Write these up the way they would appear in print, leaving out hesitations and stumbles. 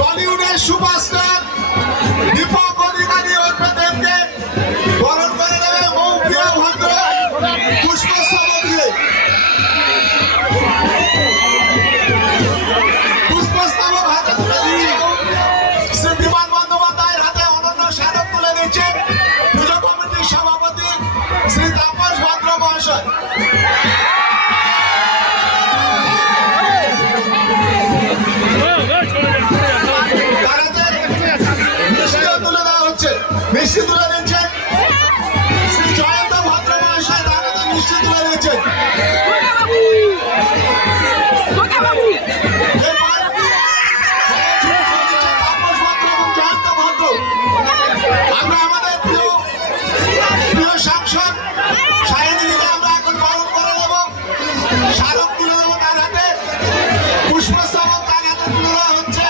বলিউডের সুপারস্টার দীপক অধিকারী ওরফে বরণ করে নেবে মৌপ্রিয়া ভদ্র পুষ্পস্তবক দিয়ে। পুষ্পস্তবক হাতে তুলে দিয়ে শ্রী বিমান বন্দ্যোপাধ্যায়ের হাতে অনন্য স্মারক তুলে দিচ্ছেন পুজো কমিটির সভাপতি শ্রী তাপস ভদ্র মহাশয়। মিষ্টি তুলে দিচ্ছেন শ্রী জয়ন্ত ভদ্র মহাশয়, তার হাতে মিষ্টি তুলে দিচ্ছেন। আমরা আমাদের প্রিয় সাংসদ সায়নীকে আমরা এখন পালন করে দেবো, স্মারক তুলে দেবো তার হাতে, পুষ্পস্তবক তার হাতে তুলে দেওয়া হচ্ছে।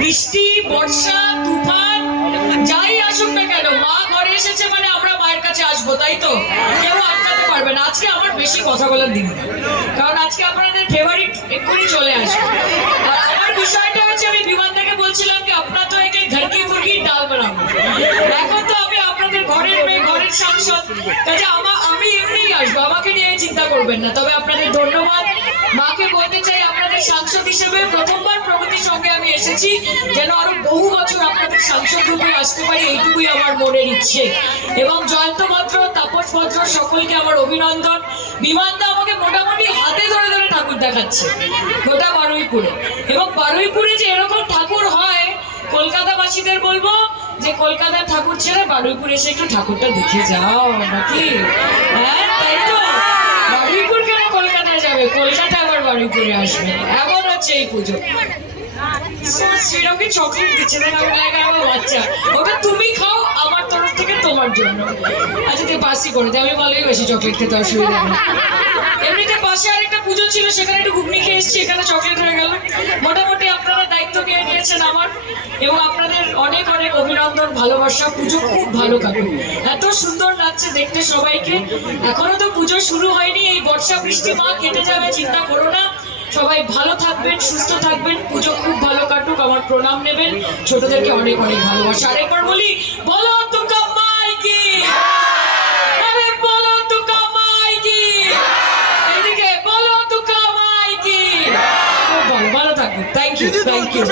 বৃষ্টি বর্ষা তুফান যাই আসুক না কেন, মা ঘরে এসেছে মানে আমরা মায়ের কাছে আসবো, তাই তো? কেউ আটকাতে পারবে না। আজকে আমার বেশি কথা বলার দিন, কারণ আজকে আপনাদের ফেভারিট এক্ষুনি চলে আসবে। আর আমার বিষয়টা হচ্ছে, আমি বিমান থেকে বলছিলাম কি আপনার তো একে ঘরকি মুরগি ডাল বানাবো। এখন তো আমি আপনাদের ঘরের মেয়ে, ঘরের সাংসদ, কাজে আমি এমনিই আসবো, আমাকে নিয়ে চিন্তা করবেন না। তবে আপনাদের ধন্যবাদ। মাকে বলতে চাই আপনাদের সাংসদ হিসেবে প্রথমবার প্রগতির সঙ্গে আমি এসেছি, যেন আরো বহু বছর আপনাদের সাংসদ রূপে আসতে পারি, এইটুকুই আমার মনের ইচ্ছে। এবং জয়ন্ত ভদ্র, তাপস ভদ্র সকলকে আমার অভিনন্দন। বিমানদা আমাকে মোটামুটি হাতে ধরে ধরে ঠাকুর দেখাচ্ছে গোটা বারুইপুরে। এবং বারুইপুরে যে এরকম ঠাকুর হয়, কলকাতাবাসীদের বলবো যে কলকাতার ঠাকুর ছেড়ে বারুইপুরে এসে একটু ঠাকুরটা দেখে যাও নাকি। হ্যাঁ তাই তো, বারুইপুর কেন কলকাতায় যাবে, কলকাতা আবার বারুইপুরে আসবে, এমন হচ্ছে এই পুজো। সেরকম চকলেট দিচ্ছে না, আমি লাগে আমার বাচ্চা, ওটা তুমি খাও আমার তরফ থেকে তোমার জন্য। আচ্ছা তুই বাসি করে দে, আমি ভালোই বেশি চকলেট খেতে অসুবিধা নেই। এমনিতে পাশে আরেকটা পুজো ছিল, সেখানে একটু ঘুগনি খেয়ে এসেছি, এখানে চকলেট হয়ে গেল। মোটামুটি আপনারা দায়িত্ব নিয়ে নিয়েছেন আমার, এবং আপনাদের অনেক অনেক অভিনন্দন, ভালোবাসা। পুজো খুব ভালো কাটুক, এত সুন্দর লাগছে দেখতে সবাইকে। এখনো তো পুজো শুরু হয়নি, এই বর্ষা বৃষ্টি মা কেটে যাবে, চিন্তা করো না। সবাই ভালো থাকবেন, সুস্থ থাকবেন, পুজো খুব ভালো কাটুক, আমার প্রণাম নেবেন, ছোটদেরকে অনেক অনেক ভালোবাসা। আরেকবার বলি, বলো দুর্গা মাই কি, আরে বলো দুর্গা মাই কি, এদিকে বলো দুর্গা মাই কি। খুব ভালো, ভালো থাকবেন, থ্যাংক ইউ, থ্যাংক ইউ।